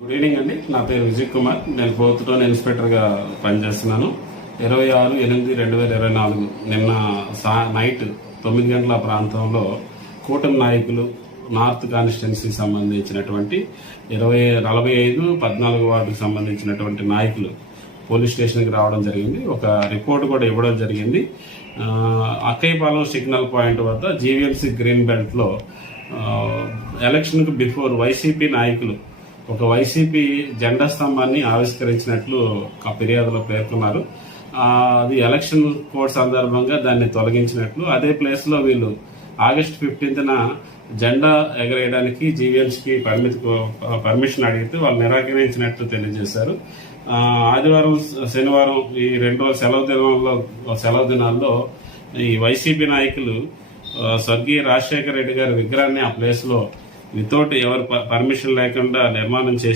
Good evening అండి. నా పేరు విజయ్ కుమార్. నేను ప్రభుత్వం ఇన్స్పెక్టర్గా పనిచేస్తున్నాను. 26/8/2024 నిన్న నైట్ 9 గంటల ప్రాంతంలో కూటమి నాయకులు నార్త్ కాన్స్టిట్యున్సీకి సంబంధించినటువంటి 45-14 వార్డుకు సంబంధించినటువంటి నాయకులు పోలీస్ స్టేషన్కి రావడం జరిగింది. ఒక రిపోర్ట్ కూడా ఇవ్వడం జరిగింది. అక్కయ్యపాలెం సిగ్నల్ పాయింట్ వద్ద జీవీఎంసీ గ్రీన్ బెల్ట్లో ఎలక్షన్కు బిఫోర్ వైసీపీ నాయకులు ఒక వైసీపీ జెండా స్తంభాన్ని ఆవిష్కరించినట్లు ఫిర్యాదులో పేర్కొన్నారు. అది ఎలక్షన్ కోడ్ సందర్భంగా దాన్ని తొలగించినట్లు, అదే ప్లేస్ లో వీళ్ళు August 15న జెండా ఎగరేయడానికి జీవీఎంసీకి పర్మిషన్ అడిగితే వాళ్ళు నిరాకరించినట్లు తెలియజేశారు. ఆదివారం, శనివారం ఈ 2 రోజుల సెలవు దినాల్లో ఈ వైసీపీ నాయకులు స్వర్గీయ రాజశేఖర రెడ్డి గారి విగ్రహాన్ని ఆ ప్లేస్ లో వితౌట్ ఎవరు పర్మిషన్ లేకుండా నిర్మాణం చేసి